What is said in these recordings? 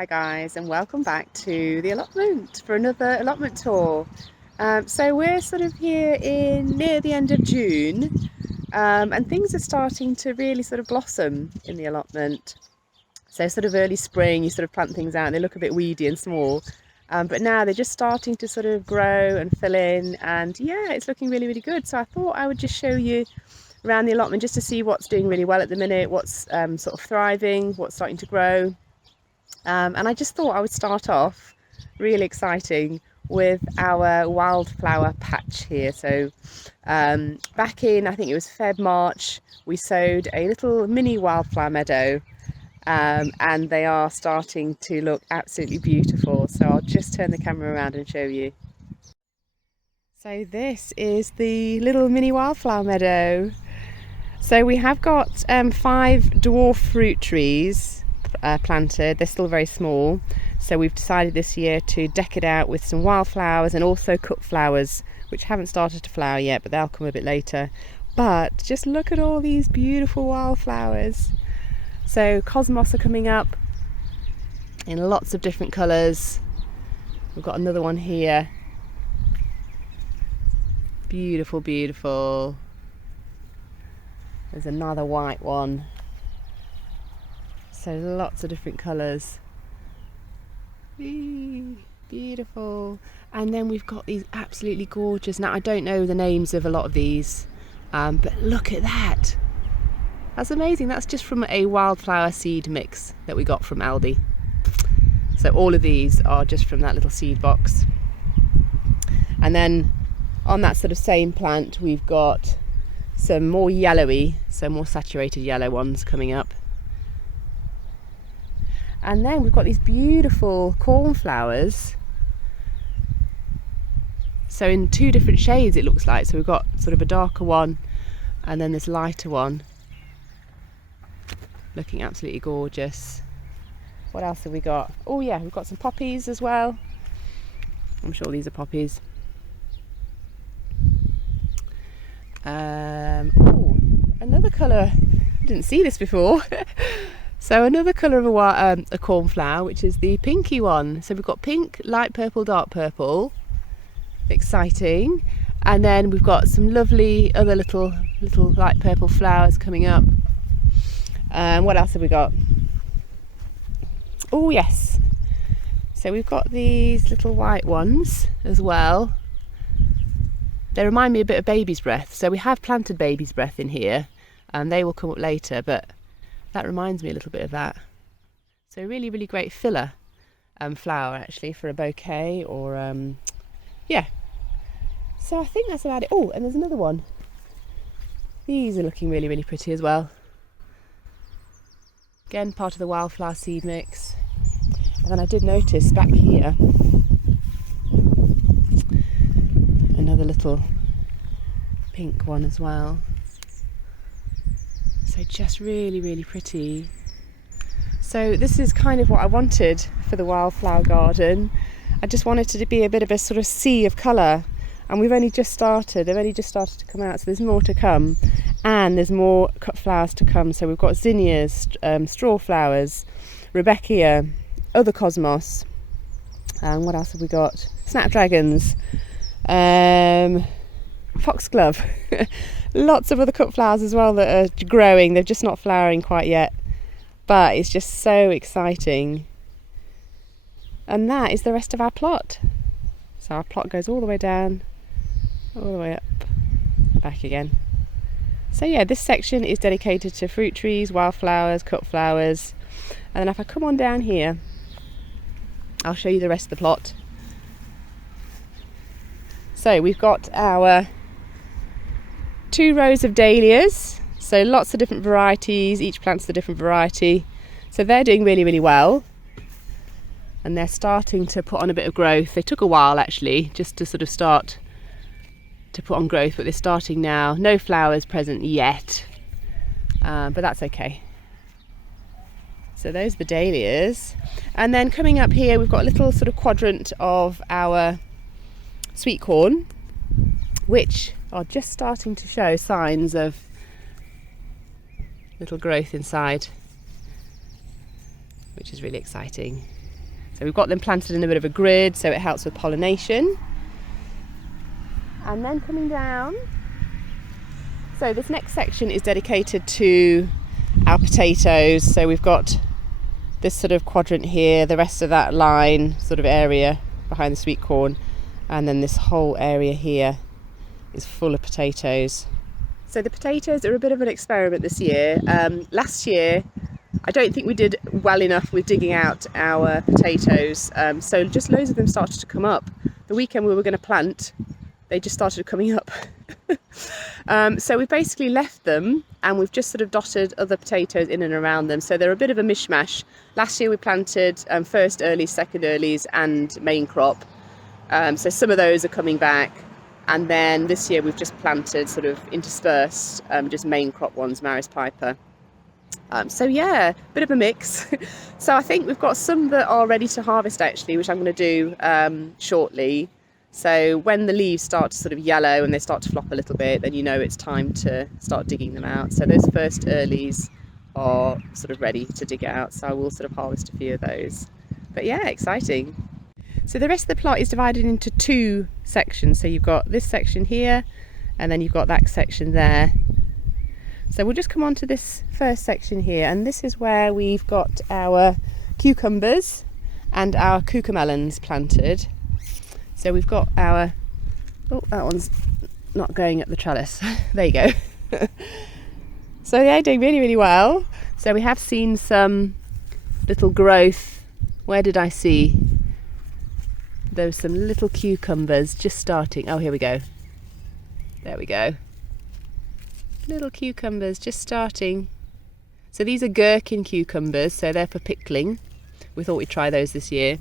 Hi guys, and welcome back to the allotment for another allotment tour. So we're sort of here in near the end of June, and things are starting to really sort of blossom in the allotment. So sort of early spring, you sort of plant things out and they look a bit weedy and small, but now they're just starting to sort of grow and fill in, and yeah, it's looking really, really good. So I thought I would just show you around the allotment just to see what's doing really well at the minute, what's sort of thriving, what's starting to grow. And I just thought I would start off really exciting with our wildflower patch here. So back in, I think it was March, we sowed a little mini wildflower meadow, and they are starting to look absolutely beautiful. So I'll just turn the camera around and show you. So this is the little mini wildflower meadow. So we have got 5 dwarf fruit trees planted. They're still very small, so we've decided this year to deck it out with some wildflowers and also cut flowers, which haven't started to flower yet, but they'll come a bit later. But just look at all these beautiful wildflowers. So cosmos are coming up in lots of different colours. We've got another one here. Beautiful, beautiful. There's another white one. So lots of different colours. Beautiful. And then we've got these absolutely gorgeous. Now I don't know the names of a lot of these, but look at that. That's amazing. That's just from a wildflower seed mix that we got from Aldi. So all of these are just from that little seed box. And then on that sort of same plant we've got some more yellowy, so more saturated yellow ones coming up. And then we've got these beautiful cornflowers. So in 2 different shades it looks like. So we've got sort of a darker one and then this lighter one. Looking absolutely gorgeous. What else have we got? Oh yeah, we've got some poppies as well. I'm sure these are poppies. Oh, another colour. I didn't see this before. So another colour of a cornflower, which is the pinky one. So we've got pink, light purple, dark purple. Exciting. And then we've got some lovely other little light purple flowers coming up. What else have we got? Oh yes. So we've got these little white ones as well. They remind me a bit of baby's breath. So we have planted baby's breath in here, and they will come up later, but that reminds me a little bit of that. So really, really great filler flower actually for a bouquet or yeah. So I think that's about it. Oh, and there's another one. These are looking really, really pretty as well. Again, part of the wildflower seed mix. And then I did notice back here another little pink one as well. So just really, really pretty. So this is kind of what I wanted for the wildflower garden. I just wanted it to be a bit of a sort of sea of colour, and we've only just started. They've only just started to come out, so there's more to come, and there's more cut flowers to come. So we've got zinnias, straw flowers, Rebecca, other cosmos, and what else have we got? Snapdragons, foxglove. Lots of other cut flowers as well that are growing. They're just not flowering quite yet, but it's just so exciting. And that is the rest of our plot. So our plot goes all the way down, all the way up and back again. So yeah, this section is dedicated to fruit trees, wildflowers, cut flowers. And then if I come on down here, I'll show you the rest of the plot. So we've got our 2 rows of dahlias, so lots of different varieties, each plant's a different variety. So they're doing really, really well. And they're starting to put on a bit of growth. They took a while actually, just to sort of start to put on growth, but they're starting now. No flowers present yet, but that's okay. So those are the dahlias. And then coming up here, we've got a little sort of quadrant of our sweet corn, which are just starting to show signs of little growth inside, which is really exciting. So we've got them planted in a bit of a grid, so it helps with pollination. And then coming down, so this next section is dedicated to our potatoes. So we've got this sort of quadrant here, the rest of that line sort of area behind the sweet corn, and then this whole area here is full of potatoes. So the potatoes are a bit of an experiment this year. Last year I don't think we did well enough with digging out our potatoes, so just loads of them started to come up. The weekend we were going to plant, they just started coming up. So we basically left them and we've just sort of dotted other potatoes in and around them, so they're a bit of a mishmash. Last year we planted first earlies, second earlies and main crop, so some of those are coming back, and then this year we've just planted sort of interspersed just main crop ones, Maris Piper. So yeah, bit of a mix. So I think we've got some that are ready to harvest actually, which I'm going to do shortly. So when the leaves start to sort of yellow and they start to flop a little bit, then you know it's time to start digging them out. So those first earlies are sort of ready to dig out, so I will sort of harvest a few of those. But yeah, exciting. So the rest of the plot is divided into two sections. So you've got this section here and then you've got that section there. So we'll just come on to this first section here, and this is where we've got our cucumbers and our cucamelons planted. So we've got our, oh, that one's not going up the trellis. There you go. So they're doing really, really well. So we have seen some little growth. Where did I see? There were some little cucumbers just starting. Oh, here we go. There we go. Little cucumbers just starting. So these are gherkin cucumbers, so they're for pickling. We thought we'd try those this year.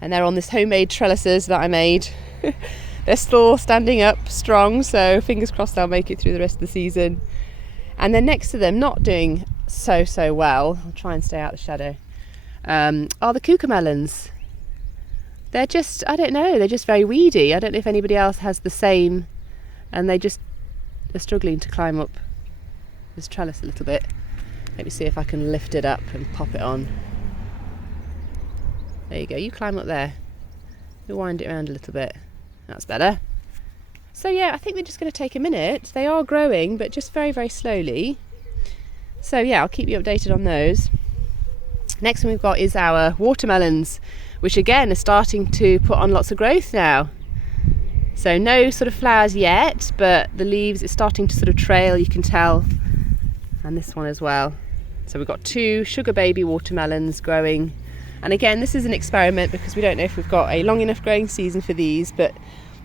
And they're on this homemade trellises that I made. They're still standing up strong, so fingers crossed they'll make it through the rest of the season. And then next to them, not doing so well, I'll try and stay out of the shadow, are the cucamelons. They're just, I don't know, they're just very weedy. I don't know if anybody else has the same, and they just are struggling to climb up this trellis a little bit. Let me see if I can lift it up and pop it on. There you go, you climb up there. You'll wind it around a little bit. That's better. So yeah, I think they're just going to take a minute. They are growing, but just very, very slowly. So yeah, I'll keep you updated on those. Next one we've got is our watermelons, which again are starting to put on lots of growth now. So no sort of flowers yet, but the leaves are starting to sort of trail, you can tell. And this one as well. So we've got two sugar baby watermelons growing. And again, this is an experiment because we don't know if we've got a long enough growing season for these, but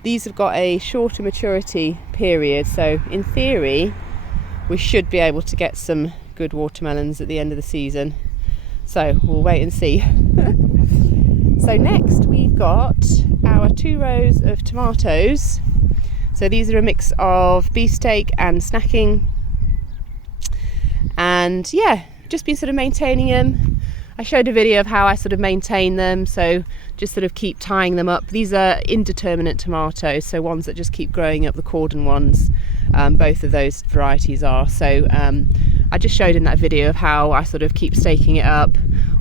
these have got a shorter maturity period. So in theory, we should be able to get some good watermelons at the end of the season. So we'll wait and see. So next we've got our 2 rows of tomatoes. So these are a mix of beefsteak and snacking. And yeah, just been sort of maintaining them. I showed a video of how I sort of maintain them, so just sort of keep tying them up. These are indeterminate tomatoes, so ones that just keep growing up, the cordon ones. Both of those varieties are. So I just showed in that video of how I sort of keep staking it up.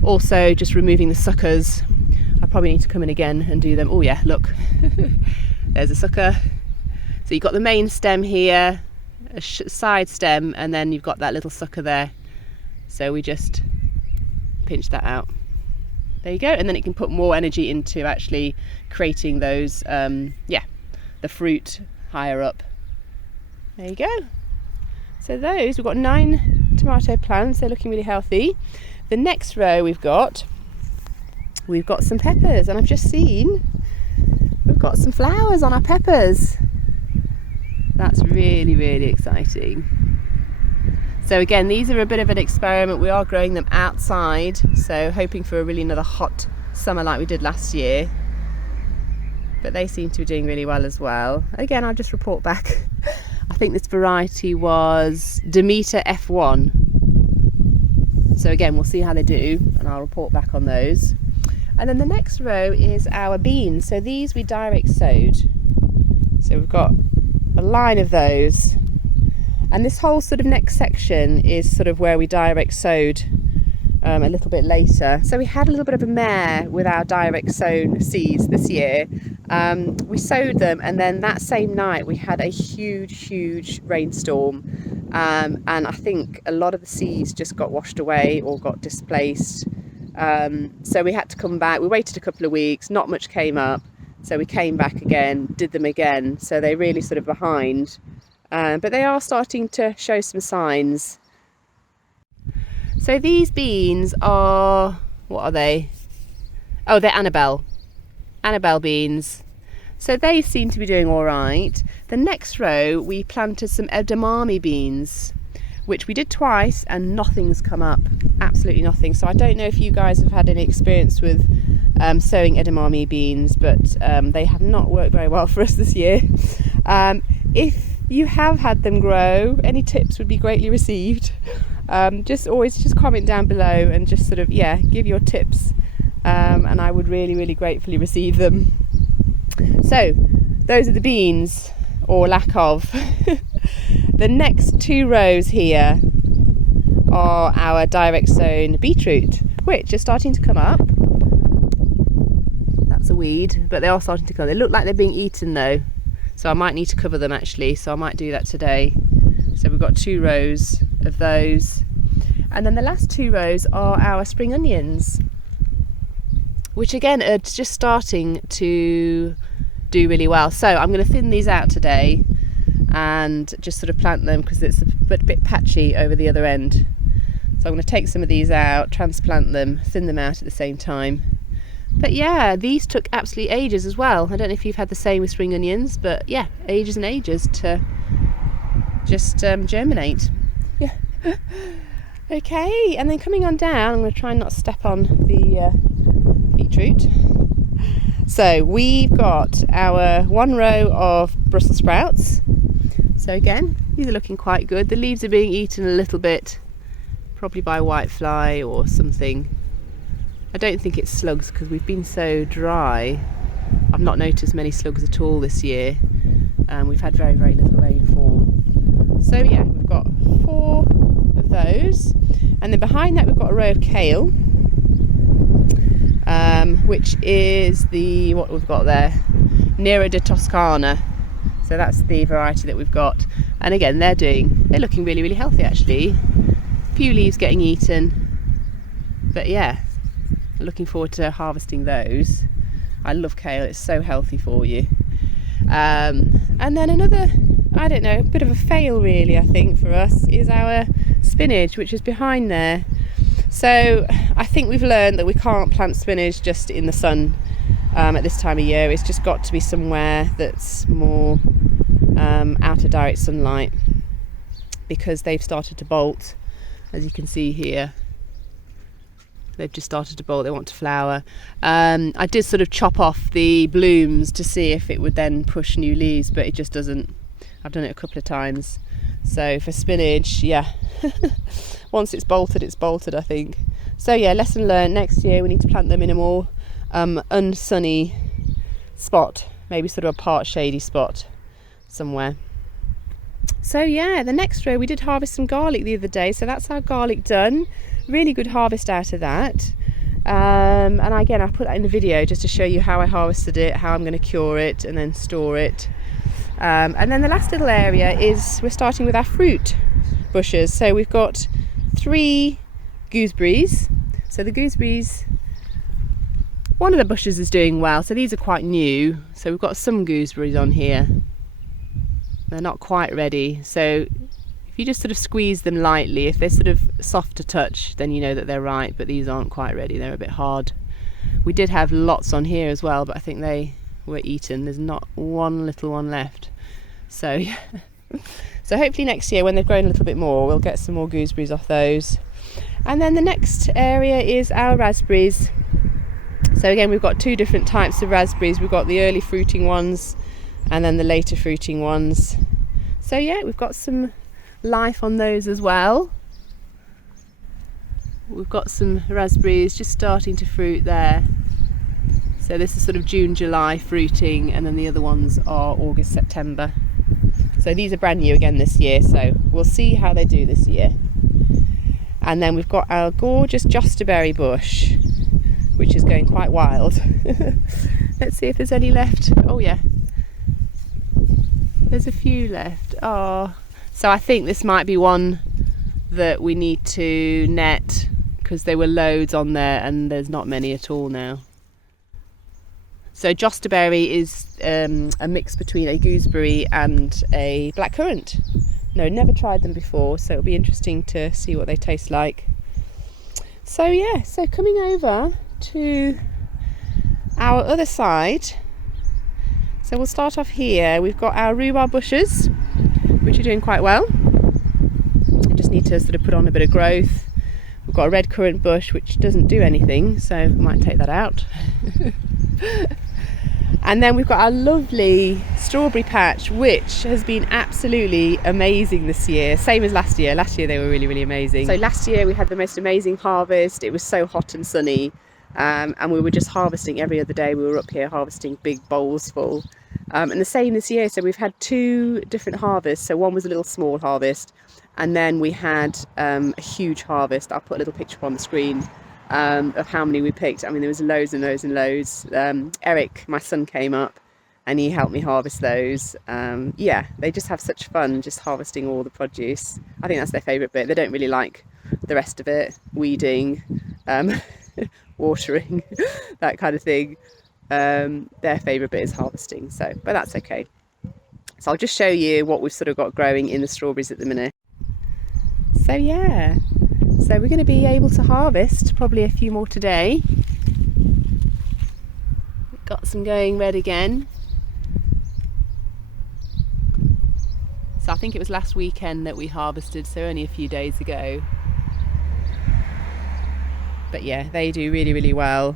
Also just removing the suckers. I probably need to come in again and do them. Oh yeah, look, there's a sucker. So you've got the main stem here, a side stem, and then you've got that little sucker there. So we just pinch that out. There you go, and then it can put more energy into actually creating those, the fruit higher up. There you go. So those, we've got 9 tomato plants, they're looking really healthy. The next row we've got some peppers, and I've just seen we've got some flowers on our peppers. That's really, really exciting. So again, these are a bit of an experiment. We are growing them outside, so hoping for a really another hot summer like we did last year. But they seem to be doing really well as well. Again, I'll just report back. I think this variety was Demeter F1. So again, we'll see how they do, and I'll report back on those. And then the next row is our beans. So these we direct sowed. So we've got a line of those. And this whole sort of next section is sort of where we direct sowed a little bit later. So we had a little bit of a mare with our direct sown seeds this year. We sowed them, and then that same night we had a huge rainstorm, and I think a lot of the seeds just got washed away or got displaced. So we had to come back. We waited a couple of weeks, not much came up, so we came back again, did them again. So they're really sort of behind, but they are starting to show some signs. So these beans are, what are they? Oh, they're Annabelle beans. So they seem to be doing all right. The next row we planted some edamame beans, which we did twice and nothing's come up, absolutely nothing. So I don't know if you guys have had any experience with sowing edamame beans, but they have not worked very well for us this year. If you have had them grow, any tips would be greatly received. Just comment down below and just sort of, give your tips, and I would really gratefully receive them. So those are the beans, or lack of. The next two rows here are our direct sown beetroot, which are starting to come up. That's a weed, but they are starting to come. They look like they're being eaten though, so I might need to cover them actually, so I might do that today. So we've got two rows of those, and then the last two rows are our spring onions, which again are just starting to do really well. So I'm going to thin these out today and just sort of plant them, because it's a bit patchy over the other end. So I'm going to take some of these out, transplant them, thin them out at the same time. But yeah, these took absolutely ages as well. I don't know if you've had the same with spring onions, but yeah, ages and ages to just germinate. Yeah. Okay, and then coming on down, I'm going to try and not step on the beetroot. So we've got our one row of Brussels sprouts. So again, these are looking quite good. The leaves are being eaten a little bit, probably by whitefly or something. I don't think it's slugs, because we've been so dry. I've not noticed many slugs at all this year. We've had very little rainfall. So yeah, we've got 4 of those, and then behind that we've got a row of kale, which is what we've got there, Nero de Toscana. So that's the variety that we've got, and again they're looking really healthy actually. A few leaves getting eaten, but yeah, looking forward to harvesting those. I love kale, it's so healthy for you. And then another, I don't know, a bit of a fail really I think for us is our spinach, which is behind there. So I think we've learned that we can't plant spinach just in the sun at this time of year. It's just got to be somewhere that's more out of direct sunlight, because they've started to bolt, as you can see here. They've just started to bolt, they want to flower. I did sort of chop off the blooms to see if it would then push new leaves, but it just doesn't. I've done it a couple of times. So for spinach, yeah, once it's bolted I think. So yeah, lesson learned, next year we need to plant them in a more unsunny spot, maybe sort of a part shady spot somewhere. So yeah, the next row we did harvest some garlic the other day, so that's our garlic done. Really good harvest out of that. And again, I put that in the video just to show you how I harvested it, how I'm going to cure it and then store it. And then the last little area is we're starting with our fruit bushes. So we've got 3 gooseberries. So the gooseberries, one of the bushes is doing well, so these are quite new. So we've got some gooseberries on here. They're not quite ready, so if you just sort of squeeze them lightly, if they're sort of soft to touch, then you know that they're right, but these aren't quite ready, they're a bit hard. We did have lots on here as well, but I think they were eaten. There's not one little one left. So so hopefully next year when they've grown a little bit more, we'll get some more gooseberries off those. And then the next area is our raspberries. So again, we've got 2 different types of raspberries. We've got the early fruiting ones and then the later fruiting ones. So yeah, we've got some life on those as well. We've got some raspberries just starting to fruit there. So this is sort of June, July fruiting, and then the other ones are August, September. So these are brand new again this year, so we'll see how they do this year. And then we've got our gorgeous jostaberry bush, which is going quite wild. Let's see if there's any left. Oh yeah, there's a few left. Oh, so I think this might be one that we need to net, because there were loads on there and there's not many at all now. So jostaberry is a mix between a gooseberry and a blackcurrant. No, never tried them before, so it'll be interesting to see what they taste like. So yeah, so coming over to our other side. So we'll start off here. We've got our rhubarb bushes, which are doing quite well. We just need to sort of put on a bit of growth. We've got a red currant bush, which doesn't do anything, so we might take that out. And then we've got our lovely strawberry patch, which has been absolutely amazing this year. Same as last year. Last year they were really, really amazing. So last year we had the most amazing harvest. It was so hot and sunny, and we were just harvesting every other day. We were up here harvesting big bowls full. And the same this year. So we've had 2 different harvests. So one was a little small harvest, and then we had a huge harvest. I'll put a little picture on the screen of how many we picked. I mean, there was loads and loads and loads. Eric, my son, came up and he helped me harvest those. Yeah, they just have such fun just harvesting all the produce. I think that's their favourite bit. They don't really like the rest of it, weeding, watering, that kind of thing. Their favourite bit is harvesting, so, but that's okay. So I'll just show you what we've sort of got growing in the strawberries at the minute. So yeah, so we're going to be able to harvest probably a few more today. Got some going red again. So I think it was last weekend that we harvested, so only a few days ago. But yeah, they do really, really well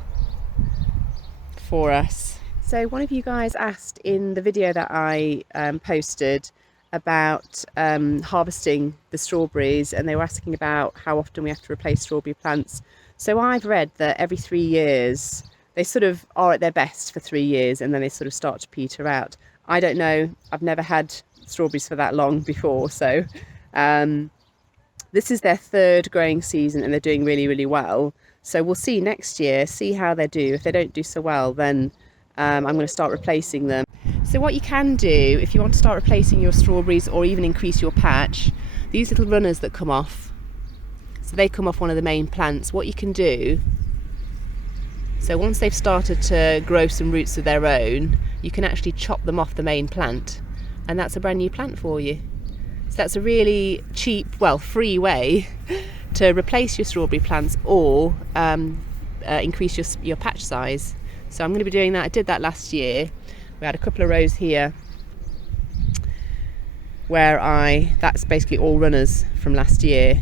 for us. So one of you guys asked in the video that I posted about harvesting the strawberries, and they were asking about how often we have to replace strawberry plants. So I've read that every 3 years, they sort of are at their best for 3 years, and then they sort of start to peter out. I don't know, I've never had strawberries for that long before, so this is their 3rd growing season and they're doing really, really well. So we'll see next year, see how they do. If they don't do so well, then I'm going to start replacing them. So what you can do if you want to start replacing your strawberries or even increase your patch, these little runners that come off, so they come off one of the main plants, what you can do, so once they've started to grow some roots of their own, you can actually chop them off the main plant, and that's a brand new plant for you. So that's a really cheap, well, free way to replace your strawberry plants or increase your patch size. So I'm going to be doing that. I did that last year. We had a couple of rows here where that's basically all runners from last year,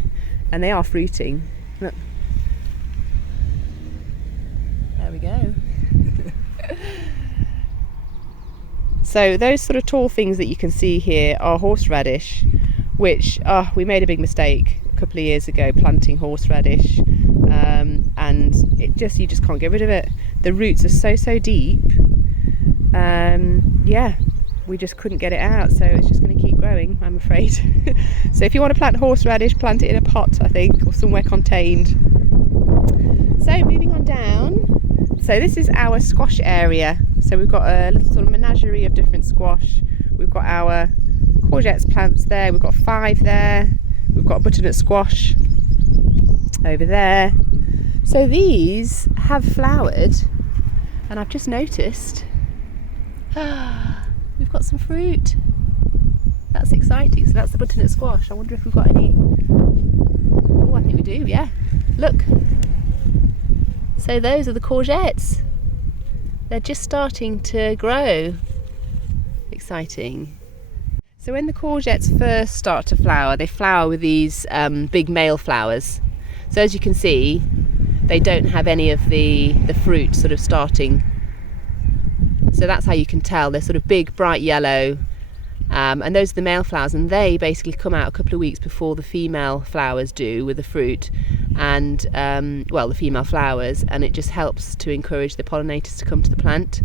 and they are fruiting. Look. There we go. So those sort of tall things that you can see here are horseradish, which we made a big mistake a couple of years ago planting horseradish, and you just can't get rid of it. The roots are so deep. Yeah, we just couldn't get it out, so it's just going to keep growing, I'm afraid. So if you want to plant horseradish, plant it in a pot, I think, or somewhere contained. So moving on down, so this is our squash area. So we've got a little sort of menagerie of different squash. We've got our courgettes plants there, we've got 5 there, we've got a butternut squash over there. So these have flowered, and I've just noticed we've got some fruit. That's exciting. So that's the butternut squash. I wonder if we've got any. Oh, I think we do, yeah. Look. So those are the courgettes. They're just starting to grow. Exciting. So when the courgettes first start to flower, they flower with these big male flowers. So as you can see, they don't have any of the fruit sort of starting. So that's how you can tell. They're sort of big, bright yellow, and those are the male flowers, and they basically come out a couple of weeks before the female flowers do with the fruit, and the female flowers, and it just helps to encourage the pollinators to come to the plant.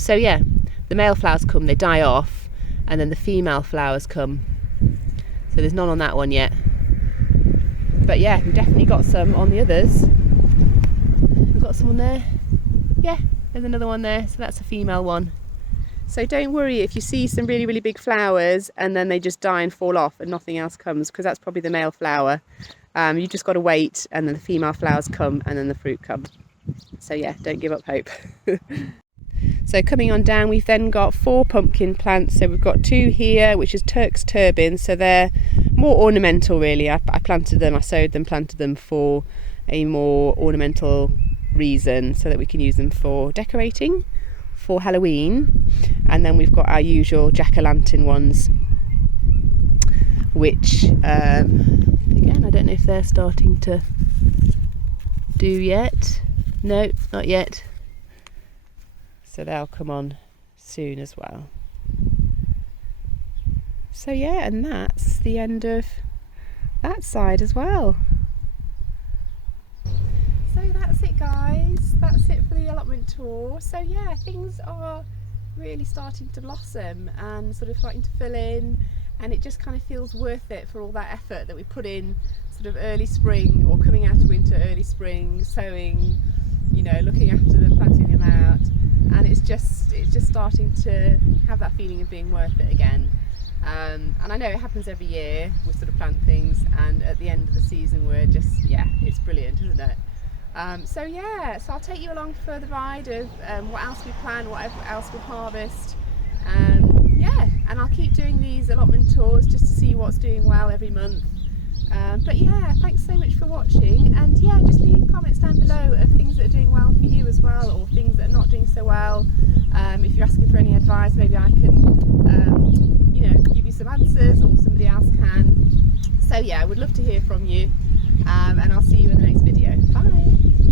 So yeah, the male flowers come, they die off, and then the female flowers come. So there's none on that one yet. But yeah, we've definitely got some on the others. We've got some on there. Yeah, there's another one there, so that's a female one. So don't worry if you see some really, really big flowers and then they just die and fall off and nothing else comes, because that's probably the male flower. You just got to wait, and then the female flowers come and then the fruit come. So yeah, don't give up hope. So coming on down, we've then got 4 pumpkin plants. So we've got 2 here, which is Turk's turbans. So they're more ornamental really. I planted them, I sowed them, planted them for a more ornamental reason, so that we can use them for decorating for Halloween. And then we've got our usual jack-o'-lantern ones, which again, I don't know if they're starting to do yet. No, not yet. So they'll come on soon as well. So yeah, and that's the end of that side as well. So that's it guys, that's it for the allotment tour. So yeah, things are really starting to blossom and sort of starting to fill in, and it just kind of feels worth it for all that effort that we put in sort of early spring, or coming out of winter, early spring, sowing, you know, looking after them, planting them out, and it's just starting to have that feeling of being worth it again. And I know it happens every year, we sort of plant things, and at the end of the season we're just, yeah, it's brilliant, isn't it? So yeah, so I'll take you along for the ride of what else we plan, what else we harvest. Yeah, and I'll keep doing these allotment tours just to see what's doing well every month. But yeah, thanks so much for watching, and yeah, just leave comments down below of things that are doing well for you as well, or things that are not doing so well. If you're asking for any advice, maybe I can you know, give you some answers, or somebody else can. So yeah, I would love to hear from you, and I'll see you in the next video. Bye!